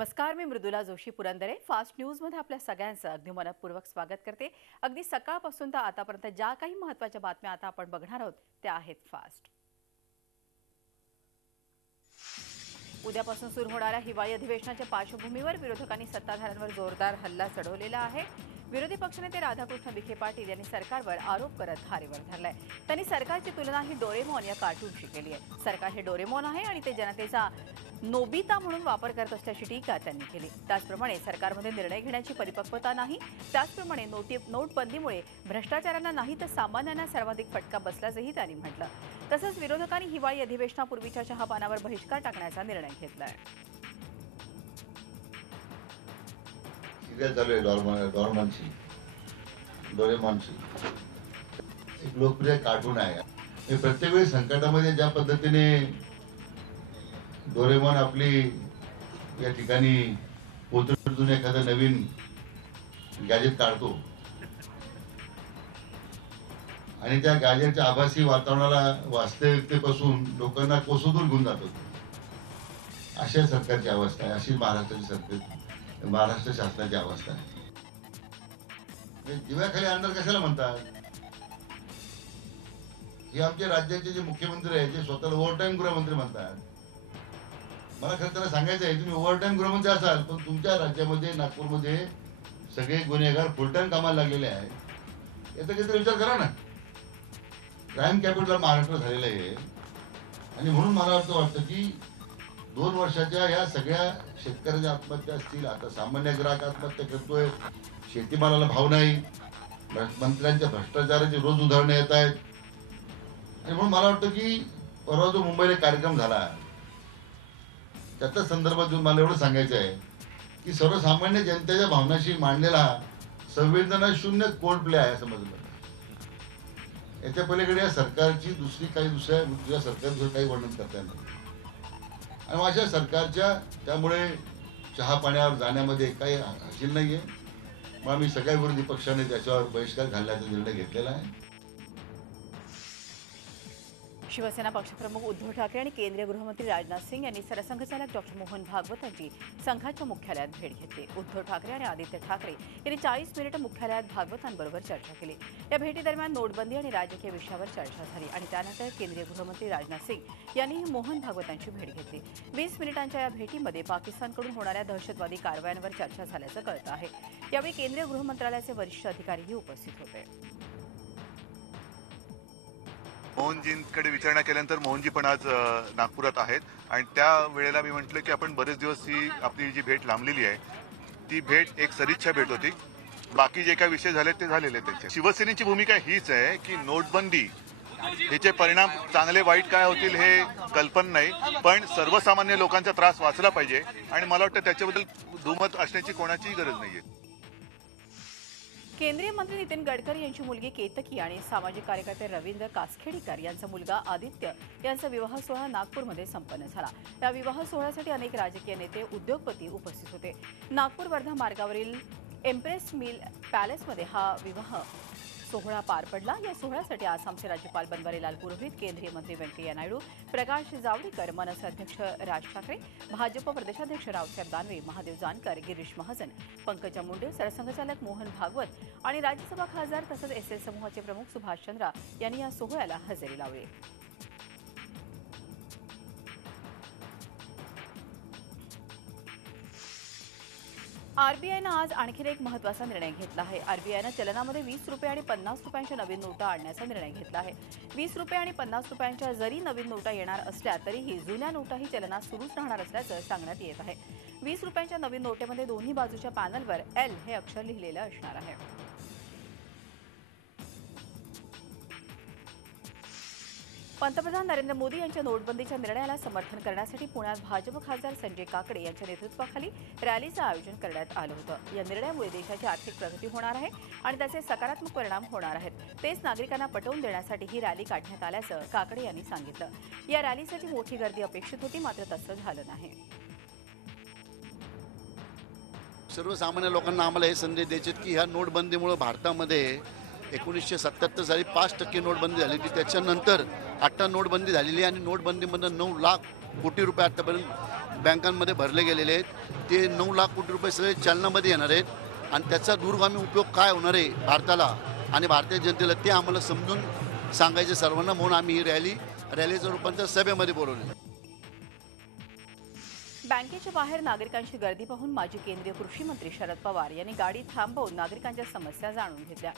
नमस्कार, मी मृदुला जोशी पुरंदरे. फास्ट न्यूजमध्ये आपल्या सगळ्यांचं अगदी मनपूर्वक स्वागत करते. अगदी सकाळपासून तर आतापर्यंत ज्या काही महत्त्वाच्या बातम्या आता आपण बघणार आहोत त्या आहेत फास्ट. उद्यापासून सुरू होणाऱ्या हिवाळी अधिवेशनाच्या पार्श्वभूमीवर विरोधकांनी सत्ताधाऱ्यांवर जोरदार हल्ला चढवलेला आहे. विरोधी पक्षनेते राधाकृष्ण विखे पाटील यांनी सरकारवर आरोप करत धारेवर धरलाय. त्यांनी सरकारची तुलना ही डोरेमॉन या कार्टूनशी केली आहे. सरकार हे डोरेमॉन आहे आणि ते जनतेचा नोबिता म्हणून वापर करत असल्याची टीका त्यांनी केली. त्याचप्रमाणे सरकारमध्ये निर्णय घेण्याची परिपक्वता नाही. त्याचप्रमाणे नोटबंदीमुळे भ्रष्टाचारांना नाही तर सामान्यांना सर्वाधिक फटका बसल्याचंही त्यांनी म्हटलं. तसंच विरोधकांनी हिवाळी अधिवेशनापूर्वीच्या चहापानावर बहिष्कार टाकण्याचा निर्णय घेतलाय. डोरेमॉनची एक लोकप्रिय कार्टून आहे. हे प्रत्येक वेळी संकटामध्ये ज्या पद्धतीने डोरेमॉन आपली या ठिकाणी पोतडून एखादं नवीन गॅजेट काढतो आणि त्या गॅजेटच्या आभासी वातावरणाला वास्तविकतेपासून लोकांना कोसोदूर घेऊन जातो. अशा सरकारची अवस्था आहे. अशी महाराष्ट्र शासनाची अवस्था आहे. दिव्याखाली अंधार कशाला म्हणतात? हे आमच्या राज्याचे जे मुख्यमंत्री आहेत ते स्वतःला ओव्हरटाईम गृहमंत्री म्हणतात. मला खरं त्याला सांगायचं आहे, तुम्ही ओव्हरटाईम गृहमंत्री असाल पण तुमच्या राज्यामध्ये नागपूरमध्ये सगळे गुन्हेगार फुल टाइम कामाला लागलेले आहेत. याचा काहीतरी विचार करा ना. क्राईम कॅपिटल महाराष्ट्र झालेलं आहे आणि म्हणून मला असं वाटतं की 2 वर्षाच्या या सगळ्या शेतकऱ्याच्या आत्महत्या असतील, आता सामान्य ग्राहक आत्महत्या करतोय, शेतीमालाला भाव नाही, मंत्र्यांच्या भ्रष्टाचाराची रोज उदाहरणं येत आहेत. आणि म्हणून मला वाटतं की परवा जो मुंबईला कार्यक्रम झाला त्याच्या संदर्भात मला एवढं सांगायचं आहे की सर्वसामान्य जनतेच्या भावनाशी मांडलेला संवेदना शून्य कोड प्ले आहे असं समजलं. याच्या पलीकडे या सरकारची दुसऱ्या सरकारचं काही वर्णन करता येणार नाही. आणि अशा सरकारच्या त्यामुळे चहा पाण्यावर जाण्यामध्ये काही हाजील नाहीये. मग आम्ही सगळ्या विरोधी पक्षाने त्याच्यावर बहिष्कार घालण्याचा निर्णय घेतलेला आहे. शिवसेना पक्षप्रमुख उद्धव ठाकरे आणि केंद्रीय गृहमंत्री राजनाथ सिंग यांनी सरसंघचालक डॉक्टर मोहन भागवत यांची संघाच्या मुख्यालयात भेट घेतली. उद्धव ठाकरे आणि आदित्य ठाकरे यांनी 40 मिनिटं मुख्यालयात भागवतांबरोबर चर्चा केली. या भेटीदरम्यान नोटबंदी आणि राजकीय विषयावर चर्चा झाली आणि त्यानंतर केंद्रीय गृहमंत्री राजनाथ सिंग यांनीही मोहन भागवतांची भेट घेतली. 20 मिनिटांच्या या भेटीमध्ये पाकिस्तानकडून होणाऱ्या दहशतवादी कारवायांवर चर्चा झाल्याचं कळतं आहे. यावेळी केंद्रीय गृह मंत्रालयाचे वरिष्ठ अधिकारीही उपस्थित होते. मोहनजींकडे विचारणा केल्यानंतर मोहनजी पण आज नागपुरात आहेत आणि त्या वेळेला मी म्हटलं की आपण बरेच दिवस ही आपली जी भेट लांबलेली आहे ती भेट एक सदिच्छा भेट होती. बाकी जे काही विषय झाले ते झालेले त्याचे. शिवसेनेची भूमिका हीच आहे की नोटबंदी ह्याचे परिणाम चांगले वाईट काय होतील हे कल्पना नाही, पण सर्वसामान्य लोकांचा त्रास वाचला पाहिजे आणि मला वाटतं त्याच्याबद्दल दुमत असण्याची कोणाचीही गरज नाहीये. केंद्रीय मंत्री नितीन गडकरी यांची मुलगी केतकी आणि सामाजिक कार्यकर्ते रवींद्र कासखेडीकर यांचा मुलगा आदित्य यांचा विवाह सोहळा नागपूरमध्ये संपन्न झाला. या विवाह सोहळ्यासाठी अनेक राजकीय नेते, उद्योगपती उपस्थित होते. नागपूर वर्धा मार्गावरील एम्प्रेस मिल पॅलेसमध्ये हा विवाह सोहळा पार पडला. या सोहळ्यासाठी आसामचे राज्यपाल बनवारीलाल पुरोहित, केंद्रीय मंत्री व्यंकय्या नायडू, प्रकाश जावडेकर, मनसे अध्यक्ष राज ठाकरे, भाजप प्रदेशाध्यक्ष रावसाहेब दानवे, महादेव जानकर, गिरीश महाजन, पंकजा मुंडे, सरसंघचालक मोहन भागवत आणि राज्यसभा खासदार तसंच एसएल समूहाचे प्रमुख सुभाष चंद्रा यांनी या सोहळ्याला हजेरी लावली. आरबीआयनं आज आणखी एक महत्त्वाचा निर्णय घेतला आहे. आरबीआयनं चलनामध्ये 20 रुपये आणि 50 रुपयांच्या नवीन नोटा आणण्याचा निर्णय घेतला आहे. 20 रुपये आणि 50 रुपयांच्या जरी नवीन नोटा येणार असल्या तरीही जुन्या नोटाही चलनात सुरूच राहणार असल्याचं सांगण्यात येत आहे. 20 रुपयांच्या नवीन नोटेमध्ये दोन्ही बाजूच्या पॅनलवर एल हे अक्षर लिहिलेलं असणार आहे. पंतप्रधान नरेंद्र मोदी यांच्या नोटबंदीच्या निर्णयाला समर्थन करण्यासाठी पुण्यात भाजप खासदार संजय काकडे यांच्या नेतृत्वाखाली रॅलीचं आयोजन करण्यात आलं होतं. या निर्णयामुळे देशाची आर्थिक प्रगती होणार आहे आणि त्याचे सकारात्मक परिणाम होणार आहेत. तेच नागरिकांना पटवून देण्यासाठी ही रॅली काढण्यात आल्याचं काकडे यांनी सांगितलं. या रॅलीसाठी मोठी गर्दी अपेक्षित होती, मात्र तसं झालं नाही. सर्वसामान्य लोकांना आम्हाला हे संदेश द्यायचे की ह्या नोटबंदीमुळे भारतामध्ये 1977 साली 5% नोटबंदी झाली होती. त्याच्यानंतर आता नोटबंदी झालेली आहे आणि नोटबंदीमधून 9 लाख कोटी रुपये आतापर्यंत बँकांमध्ये भरले गेलेले आहेत ते 9 लाख कोटी रुपये सगळे चलनामध्ये येणार आहेत आणि त्याचा दूरगामी उपयोग काय होणार आहे भारताला आणि भारतीय जनतेला ते आम्हाला समजून सांगायचे सर्वांना, म्हणून आम्ही ही रॅलीचं रूपांतर सभेमध्ये बोलवले. बँकेच्या बाहेर नागरिकांची गर्दी पाहून माजी केंद्रीय कृषी मंत्री शरद पवार यांनी गाडी थांबवून नागरिकांच्या समस्या जाणून घेतल्या.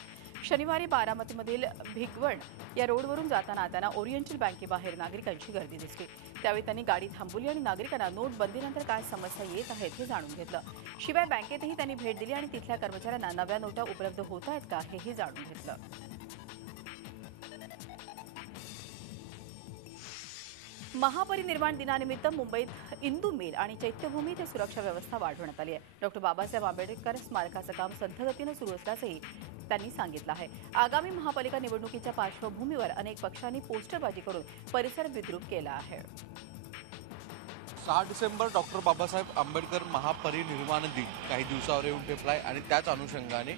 शनिवारी बारामतीमधील भिगवण या रोडवरून जाताना त्यांना ओरिएंटल बँकेबाहेर नागरिकांची गर्दी दिसली. त्यावेळी त्यांनी गाडी थांबवली आणि नागरिकांना नोटबंदीनंतर काय समस्या येत आहेत हे जाणून घेतलं. शिवाय बँकेतही त्यांनी भेट दिली आणि तिथल्या कर्मचाऱ्यांना नव्या नोटा उपलब्ध होत आहेत का हेही जाणून घेतलं. महापरिनिर्वाण दिनानिमित्त मुंबईत इंदू मिल आणि चैत्यभूमी इथे सुरक्षा व्यवस्था वाढवण्यात आली आहे. डॉ. बाबासाहेब आंबेडकर स्मारकाचं काम संथगतीनं सुरू असल्याचंही त्यांनी सांगितलं आहे. आगामी महापालिका निवडणुकीच्या पार्श्वभूमीवर अनेक पक्षांनी पोस्टरबाजी करून परिसर विद्रूप केला आहे. 6 डिसेंबर डॉक्टर बाबासाहेब आंबेडकर महापरिनिर्वाण दिन काही दिवसावर येऊन ठेपलाय आणि त्याच अनुषंगाने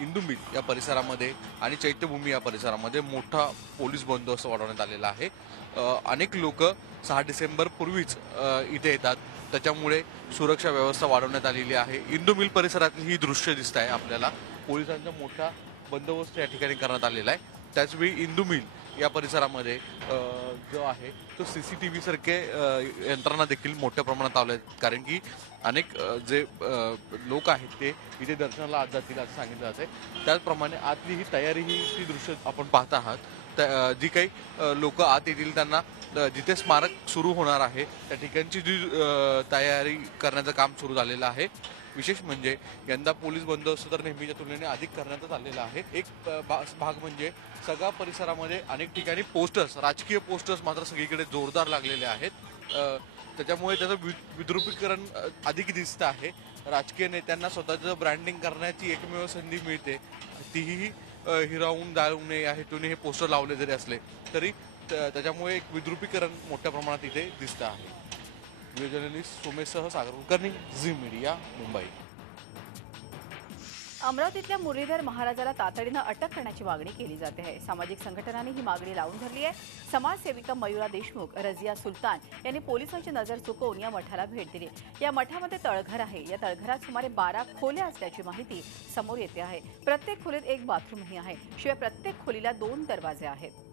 इंदू मिल या परिसरामध्ये आणि चैत्यभूमी या परिसरामध्ये मोठा पोलीस बंदोबस्त वाढवण्यात आलेला आहे. अनेक लोक 6 डिसेंबर पूर्वीच इथे येतात, त्याच्यामुळे सुरक्षा व्यवस्था वाढवण्यात आलेली आहे. इंदू मिल परिसरातील ही दृश्य दिसत आहे आपल्याला. पोलिसांचा मोठा बंदोबस्त या ठिकाणी करण्यात आलेला आहे. त्याचवेळी इंदू मिल या परिसरामध्ये जो आहे तो CCTV सारखे यंत्रणा देखील मोठ्या प्रमाणात लावल्या आहेत, कारण की अनेक जे लोक आहेत ते इथे दर्शनाला आज जातील असं सांगितलं जात आहे. त्याचप्रमाणे आतली ही तयारी ही ती दृश्य आपण पाहत आहात. जी काही लोक आत येतील त्यांना जिथे स्मारक सुरू होणार आहे त्या ठिकाणची जी तयारी करण्याचं काम सुरू झालेलं आहे. विशेष म्हणजे यंदा पोलीस बंदोबस्त तर नेहमीच्या तुलनेने अधिक करण्यात आलेला आहे. एक भाग म्हणजे सगळ्या परिसरामध्ये अनेक ठिकाणी पोस्टर्स, राजकीय पोस्टर्स मात्र सगळीकडे जोरदार लागलेले आहेत. त्याच्यामुळे त्याचं विद्रुपीकरण अधिक दिसतं आहे. राजकीय नेत्यांना स्वतःचं ब्रँडिंग करण्याची एकमेव संधी मिळते, तीही हिरावून जाऊ नये या हेतूने हे पोस्टर लावले जरी असले तरी त्याच्यामुळे एक विद्रुपीकरण मोठ्या प्रमाणात इथे दिसतं आहे. व्हिडिओ जर्नलिस्ट सोमेशसह सागर कुलकर्णी, झी मीडिया, मुंबई. अमरावतीतल्या मुरलीधर महाराजाला तातडीनं अटक करण्याची मागणी केली जाते आहे. सामाजिक संघटनांनी ही मागणी लावून धरली आहे. समाजसेविका मयुरा देशमुख, रझिया सुलतान यांनी पोलिसांची नजर चुकवून या मठाला भेट दिली. या मठामध्ये तळघर आहे. या तळघरात सुमारे 12 खोल्या असल्याची माहिती समोर येते आहे. प्रत्येक खोलीत एक बाथरूमही आहे. शिवाय प्रत्येक खोलीला 2 दरवाजे आहेत.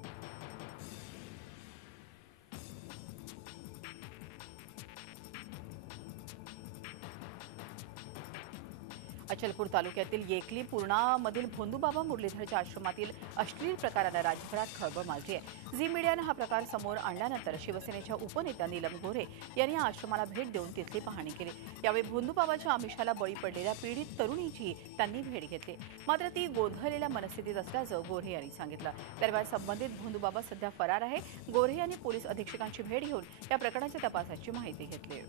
अचलपूर तालुक्यातील येकली पूर्णामधील भोंदूबाबा मुरलीधरच्या आश्रमातील अश्लील प्रकारानं राज्यभरात खळबळ माजली आहे. झी मीडियानं हा प्रकार समोर आणल्यानंतर शिवसेनेच्या उपनेत्या नीलम गोऱ्हे यांनी या आश्रमाला भेट देऊन तिथली पाहणी केली. यावेळी भोंदूबाबाच्या आमिषाला बळी पडलेल्या पीडित तरुणीची त्यांनी भेट घेतली. मात्र ती गोंधळलेल्या मनस्थितीत असल्याचं गोऱ्हे यांनी सांगितलं. दरम्यान संबंधित भोंदूबाबा सध्या फरार आहे. गोऱ्हे यांनी पोलीस अधीक्षकांची भेट घेऊन या प्रकरणाच्या तपासाची माहिती घेतली.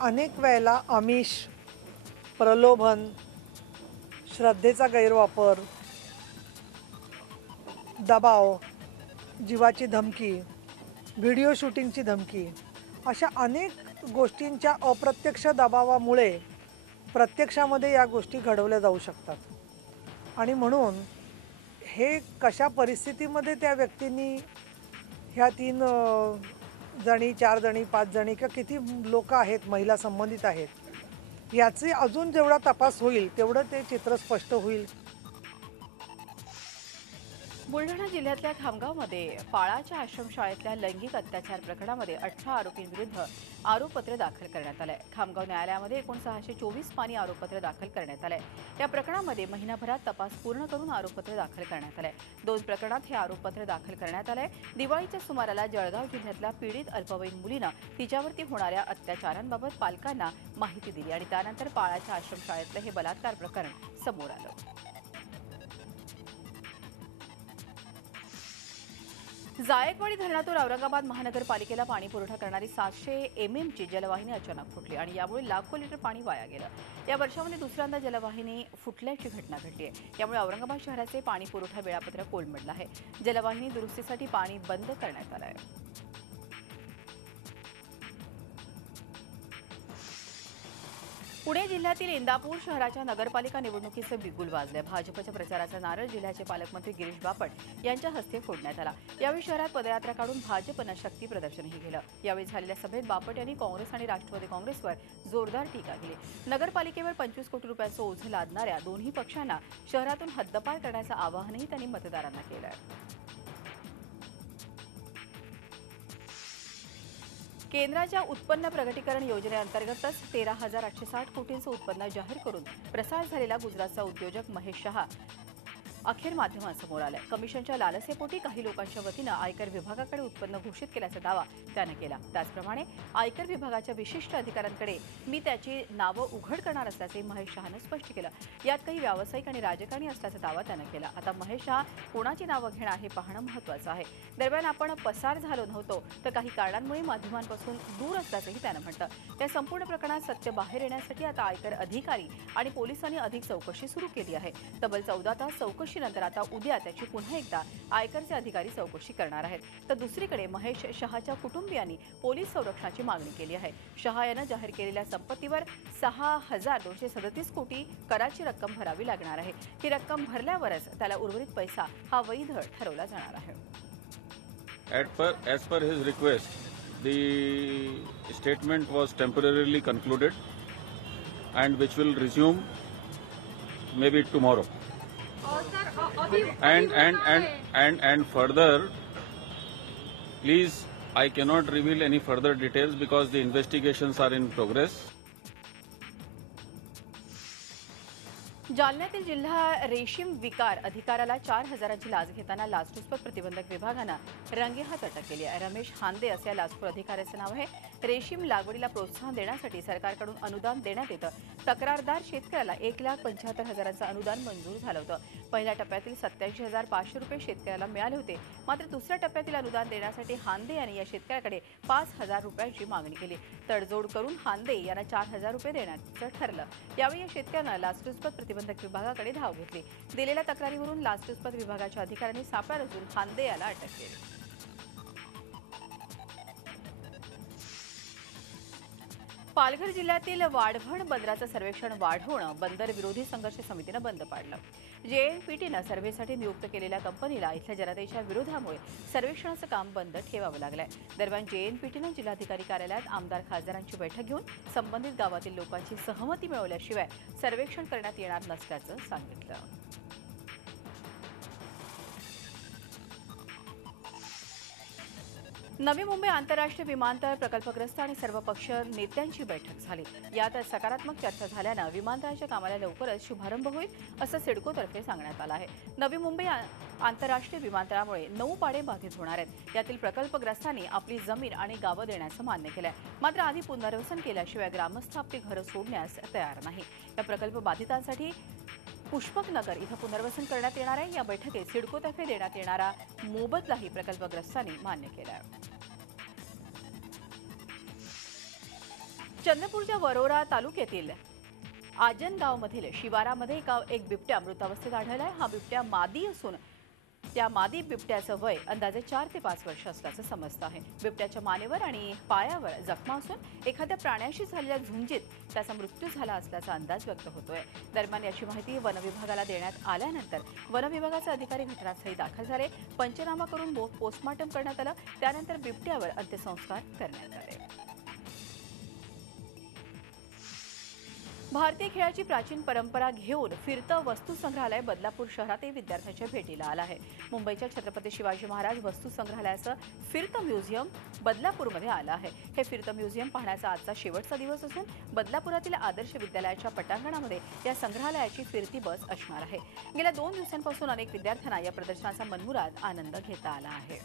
अनेक वेळेला आमिष, प्रलोभन, श्रद्धेचा गैरवापर, दबाव, जीवाची धमकी, व्हिडिओ शूटिंगची धमकी, अशा अनेक गोष्टींच्या अप्रत्यक्ष दबावामुळे प्रत्यक्षामध्ये या गोष्टी घडवल्या जाऊ शकतात. आणि म्हणून हे कशा परिस्थितीमध्ये त्या व्यक्तींनी ह्या 3 जणी, 4 जणी, 5 जणी किंवा किती लोक आहेत, महिला संबंधित आहेत, याचे अजून जेवढा तपास होईल तेवढं ते चित्र स्पष्ट होईल. बुलढाणा जिल्ह्यातल्या खामगावमध्ये पाळाच्या आश्रमशाळेतल्या लैंगिक अत्याचार प्रकरणामध्ये 18 आरोपींविरुद्ध आरोपपत्र दाखल करण्यात आलंय. खामगाव न्यायालयामध्ये एकूण 624 पानी आरोपपत्र दाखल करण्यात आलंय. या प्रकरणामध्ये महिनाभरात तपास पूर्ण करून आरोपपत्र दाखल करण्यात आलंय. 2 प्रकरणात हे आरोपपत्र दाखल करण्यात आलंय. दिवाळीच्या सुमाराला जळगाव जिल्ह्यातल्या पीडित अल्पवयीन मुलीनं तिच्यावरती होणाऱ्या अत्याचारांबाबत पालकांना माहिती दिली आणि त्यानंतर पाळाच्या आश्रमशाळेतलं हे बलात्कार प्रकरण समोर आलं. जायकवाडी धरणातून औरंगाबाद महानगरपालिकेला पाणी पुरवठा करणारी 700 MMची जलवाहिनी अचानक फुटली आणि यामुळे लाखो लिटर पाणी वाया गेलं. या वर्षामध्ये दुसऱ्यांदा जलवाहिनी फुटल्याची घटना घडली आहे. यामुळे औरंगाबाद शहराचे पाणी पुरवठा वेळापत्रक कोलमडलं आहे. जलवाहिनी दुरुस्तीसाठी पाणी बंद करण्यात आलं आहे. पुणे जिल्ह्यातील इंदापूर शहराच्या नगरपालिका निवडणुकीचे बिगुल वाजले. भाजपच्या प्रचाराचा नारळ जिल्ह्याचे पालकमंत्री गिरीश बापट यांच्या हस्ते फोडण्यात आला. यावेळी शहरात पदयात्रा काढून भाजपनं शक्ती प्रदर्शनही केलं. यावेळी झालेल्या सभेत बापट यांनी काँग्रेस आणि राष्ट्रवादी काँग्रेसवर जोरदार टीका केली. नगरपालिकेवर 25 कोटी रुपयांचं ओझं लादणाऱ्या दोन्ही पक्षांना शहरातून हद्दपार करण्याचं आवाहनही त्यांनी मतदारांना केलं आहे. केंद्राच्या उत्पन्न प्रगटीकरण योजनेअंतर्गतच 13,860 कोटींचं उत्पन्न जाहीर करून प्रसार झालेला गुजरातचा उद्योजक महेश शहा अखेर माध्यमांसमोर आलाय. कमिशनच्या लालसेपोटी काही लोकांच्या वतीनं आयकर विभागाकडे उत्पन्न घोषित केल्याचा दावा त्यानं केला. त्याचप्रमाणे आयकर विभागाच्या विशिष्ट अधिकाऱ्यांकडे मी त्याची नावं उघड करणार असल्याचे महेश शहानं स्पष्ट केलं. यात काही व्यावसायिक आणि राजकारणी असल्याचा दावा त्यानं केला. आता महेश शहा कोणाची नावं घेणार हे पाहणं महत्त्वाचं आहे. दरम्यान आपण पसार झालो नव्हतो तर काही कारणांमुळे माध्यमांपासून दूर असल्याचंही त्यानं म्हटलं. या संपूर्ण प्रकरणात सत्य बाहेर येण्यासाठी आता आयकर अधिकारी आणि पोलिसांनी अधिक चौकशी सुरू केली आहे. तब्बल 14 तास चौकशीनंतर आता उद्या त्याची पुन्हा एकदा आयकरचे अधिकारी चौकशी करणार आहेत. तर दुसरीकडे महेश शहाच्या कुटुंबियांनी पोलीस संरक्षणाची मागणी केली आहे. शहा यानं जाहीर केलेल्या संपत्तीवर 6,237 कोटी कराची रक्कम भरावी लागणार आहे. ही रक्कम भरल्यावरच त्याला उर्वरित पैसा हा वैध ठरवला जाणार आहे. As per his request, the statement was temporarily concluded and which will resume maybe tomorrow. And further, please, I cannot reveal any further details because the investigations are in progress. जालन्यातील जिल्हा रेशीम विकार अधिकाऱ्याला 4,000ची लाच घेताना लाचलुचपत प्रतिबंधक विभागानं रंगेहात अटक केली आहे. रमेश हांदे असं या लाचखोर अधिकाऱ्याचं नाव आहे. रेशीम लागवडीला प्रोत्साहन देण्यासाठी सरकारकडून अनुदान देण्यात येतं. तक्रारदार शेतकऱ्याला 1,75,000चं अनुदान मंजूर झालं होतं. पहिल्या टप्प्यातील 87,500 रुपये शेतकऱ्याला मिळाले होते. मात्र दुसऱ्या टप्प्यातील अनुदान देण्यासाठी हांदे यांनी या शेतकऱ्याकडे 5,000 रुपयांची मागणी केली. तडजोड करून हांदे यांना 4,000 रुपये देण्याचं ठरलं. यावेळी या शेतकऱ्यानं लाचलुचपत प्रतिबंधक विभागाकडे धाव घेतली. दिलेल्या तक्रारीवरून लाचलुचपत विभागाच्या अधिकाऱ्यांनी सापळा रचून हांदे याला अटक केली. पालघर जिल्ह्यातील वाढवण बंदराचं सर्वेक्षण वाढवणं बंदर विरोधी संघर्ष समितीनं बंद पाडलं. JNPTनं सर्व्हेसाठी नियुक्त केलेल्या कंपनीला इथल्या जनतेच्या विरोधामुळे सर्वेक्षणाचं काम बंद ठेवावं लागलंय. दरम्यान JNPTनं जिल्हाधिकारी कार्यालयात आमदार खासदारांची बैठक घेऊन संबंधित गावातील लोकांची सहमती मिळवल्याशिवाय सर्वेक्षण करण्यात येणार नसल्याचं सांगितलं. नवी मुंबई आंतरराष्ट्रीय विमानतळ प्रकल्पग्रस्त आणि सर्वपक्षीय नेत्यांची बैठक झाली. यात सकारात्मक चर्चा झाल्यानं विमानतळाच्या कामाला लवकरच शुभारंभ होईल असं सिडकोतर्फे सांगण्यात आलं आहे. नवी मुंबई आंतरराष्ट्रीय विमानतळामुळे 9 पाडे बाधित होणार आहेत. यातील प्रकल्पग्रस्तांनी आपली जमीन आणि गावं देण्याचं मान्य केलंय. मात्र आधी पुनर्वसन केल्याशिवाय ग्रामस्थ आपली घरं सोडण्यास तयार नाही. या प्रकल्प बाधितांसाठी पुष्पकनगर इथं पुनर्वसन करण्यात येणार आहे. या बैठकीत सिडकोतर्फे देण्यात येणारा मोबदलाही प्रकल्पग्रस्तांनी मान्य केला आहे. चंद्रपूरच्या वरोरा तालुक्यातील आजनगावमधील शिवारामध्ये एक बिबट्या मृतावस्थेत आढळलाय. हा बिबट्या मादी असून त्या मादी बिबट्याचं वय अंदाजे 4 ते 5 वर्ष असल्याचं समजतं आहे. बिबट्याच्या मानेवर आणि पायावर जखमा असून एखाद्या प्राण्याशी झालेल्या झुंजीत त्याचा मृत्यू झाला असल्याचा अंदाज व्यक्त होतोय. दरम्यान याची माहिती वनविभागाला देण्यात आल्यानंतर वनविभागाचे अधिकारी घटनास्थळी दाखल झाले. पंचनामा करून पोस्टमॉर्टम करण्यात आलं. त्यानंतर बिबट्यावर अंत्यसंस्कार करण्यात आले. भारतीय खेळाची प्राचीन परंपरा घेऊन फिरतं वस्तुसंग्रहालय बदलापूर शहरातही विद्यार्थ्यांच्या भेटीला आलं आहे. मुंबईच्या छत्रपती शिवाजी महाराज वस्तुसंग्रहालयाचं फिरतं म्युझियम बदलापूरमध्ये आलं आहे. हे फिरतं म्युझियम पाहण्याचा आजचा शेवटचा दिवस असून बदलापुरातील आदर्श विद्यालयाच्या पटांगणामध्ये या संग्रहालयाची फिरती बस असणार आहे. गेल्या 2 दिवसांपासून अनेक विद्यार्थ्यांना या प्रदर्शनाचा मनमुराद आनंद घेता आला आहे.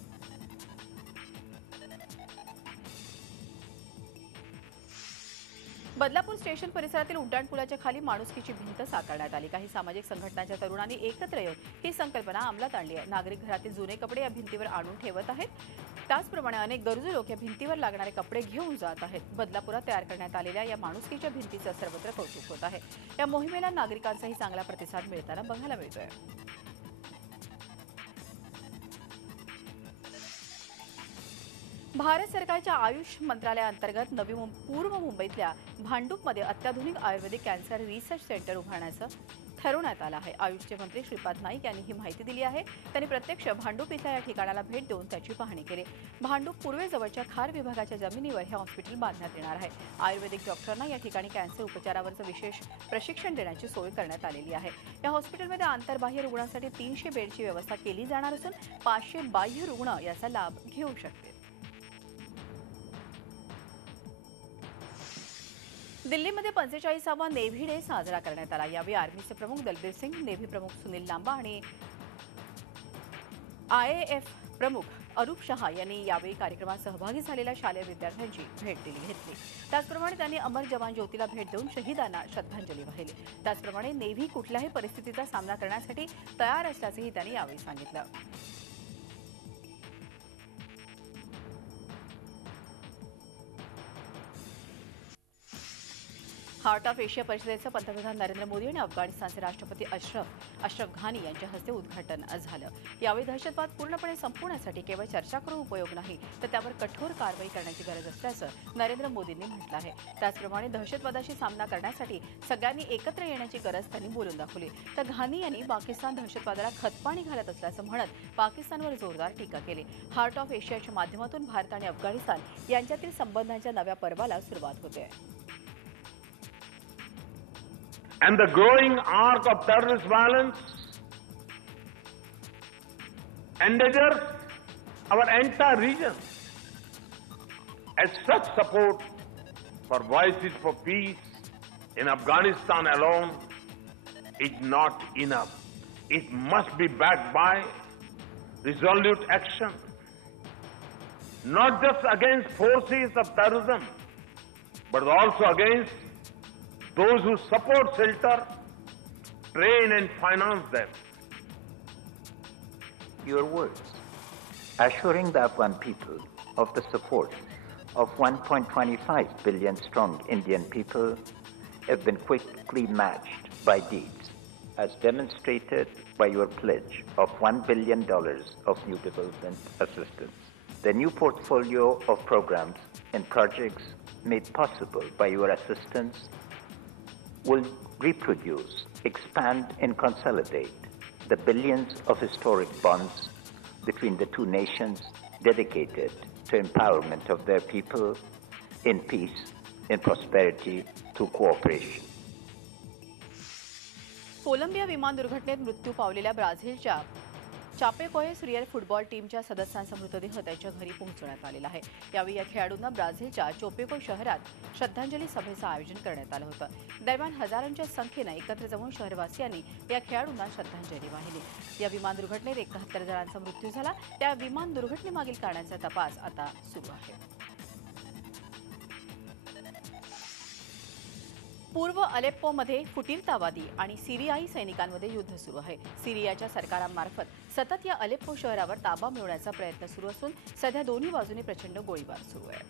बदलापूर स्टेशन परिसरातील उड्डाणपुलाच्या खाली माणुसकीची भिंत साकारण्यात आली. काही सामाजिक संघटनांच्या तरुणांनी एकत्र येऊन ही संकल्पना अंमलात आणली आहे. नागरिक घरातील जुने कपडे या भिंतीवर आणून ठेवत आहेत. त्याचप्रमाणे अनेक गरजू लोक या भिंतीवर लागणारे कपडे घेऊन जात आहेत. बदलापुरात तयार करण्यात आलेल्या या माणुसकीच्या भिंतीचं सर्वत्र कौतुक होत आहे. या मोहिमेला नागरिकांचाही चांगला प्रतिसाद मिळताना बघायला मिळतोय. भारत सरकारच्या आयुष मंत्रालयाअंतर्गत पूर्व मुंबईतल्या भांडूपमध्ये अत्याधुनिक आयुर्वेदिक कॅन्सर रिसर्च सेंटर उभारण्याचं ठरवण्यात आलं आहे. आयुषचे मंत्री श्रीपाद नाईक यांनी ही माहिती दिली आहे. त्यांनी प्रत्यक्ष भांडूप इथल्या या ठिकाणाला भेट देऊन त्याची पाहणी केली. भांडूप पूर्वेजवळच्या खार विभागाच्या जमिनीवर हे हॉस्पिटल बांधण्यात येणार आहे. आयुर्वेदिक डॉक्टरांना या ठिकाणी कॅन्सर उपचारावरचं विशेष प्रशिक्षण देण्याची सोय करण्यात आलेली आहे. या हॉस्पिटलमध्ये आंतरबाह्य रुग्णांसाठी 300 बेडची व्यवस्था केली जाणार असून 500 बाह्य रुग्ण याचा लाभ घेऊ शकतील. दिल्लीमध्ये 45वा नेव्ही डे साजरा करण्यात आला. यावेळी आर्मीचे प्रमुख दलबीर सिंग, नेव्ही प्रमुख सुनील लांबा आणि IAF प्रमुख अरूप शहा यांनी यावेळी कार्यक्रमात सहभागी झालेल्या शालेय विद्यार्थ्यांची भेट घेतली. त्याचप्रमाणे त्यांनी अमर जवान ज्योतीला भेट देऊन शहीदांना श्रद्धांजली वाहिली. त्याचप्रमाणे नेव्ही कुठल्याही परिस्थितीचा सामना करण्यासाठी तयार असल्याचंही त्यांनी यावेळी सांगितलं. हार्ट ऑफ एशिया परिषदेचं पंतप्रधान नरेंद्र मोदी आणि अफगाणिस्तानचे राष्ट्रपती अशरफ घानी यांच्या हस्ते उद्घाटन झालं. यावेळी दहशतवाद पूर्णपणे संपवण्यासाठी केवळ चर्चा करून उपयोग नाही, तर त्यावर कठोर कारवाई करण्याची गरज असल्याचं नरेंद्र मोदींनी म्हटलं आहे. त्याचप्रमाणे दहशतवादाशी सामना करण्यासाठी सगळ्यांनी एकत्र येण्याची गरज त्यांनी बोलून दाखवली. तर घानी यांनी पाकिस्तान दहशतवादाला खतपाणी घालत असल्याचं म्हणत पाकिस्तानवर जोरदार टीका केली. हार्ट ऑफ एशियाच्या माध्यमातून भारत आणि अफगाणिस्तान यांच्यातील संबंधांच्या नव्या पर्वाला सुरुवात होते. And the growing arc of terrorist violence endangers our entire region. As such, support for Voices for Peace in Afghanistan alone is not enough. It must be backed by resolute action, not just against forces of terrorism, but also against those who support, shelter, train and finance them. Your words, assuring the Afghan people of the support of 1.25 billion strong Indian people, have been quickly matched by deeds, as demonstrated by your pledge of $1 billion of new development assistance. The new portfolio of programs and projects made possible by your assistance will reproduce, expand and consolidate the billions of historic bonds between the two nations dedicated to empowerment of their people in peace and prosperity through cooperation. Colombia विमान दुर्घटनेत मृत्यू पावलेल्या ब्राझीलच्या चापेकोएस real football टीमच्या सदस्यांचा मृतदेह त्यांच्या घरी पोहोचवण्यात आलेला आहे. यावेळी या खेळाडूंना ब्राझीलच्या चोपेको शहरात श्रद्धांजली सभेचं आयोजन करण्यात आलं होतं. दरम्यान हजारांच्या संख्येनं एकत्र जमून शहरवासियांनी या खेळाडूंना श्रद्धांजली वाहिली. या विमान दुर्घटनेत 71 जणांचा मृत्यू झाला. त्या विमान दुर्घटनेमागील कारणांचा तपास आता सुरू आहे. पूर्व अलेप्पोमध्ये फुटीरतावादी आणि सिरियाई सैनिकांमध्ये युद्ध सुरू आहे. सिरियाच्या सरकारामार्फत सतत या अलेप्पो शहरावर ताबा मिळवण्याचा प्रयत्न सुरू असून सध्या दोन्ही बाजूंनी प्रचंड गोळीबार सुरू आहे.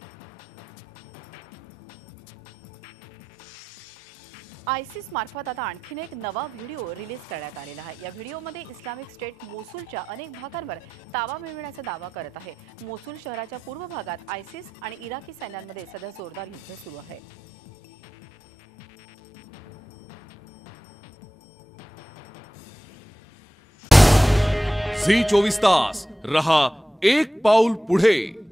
आयसिस मार्फत आता आणखीन एक नवा व्हिडिओ रिलीज करण्यात आलेला आहे. या व्हिडिओमध्ये इस्लामिक स्टेट मोसूलच्या अनेक भागांवर ताबा मिळवण्याचा दावा करत आहे. मोसूल शहराच्या पूर्व भागात आयसिस आणि इराकी सैन्यांमध्ये सध्या जोरदार युद्ध सुरू आहे. झी 24 तास रहा एक पाऊल पुढे.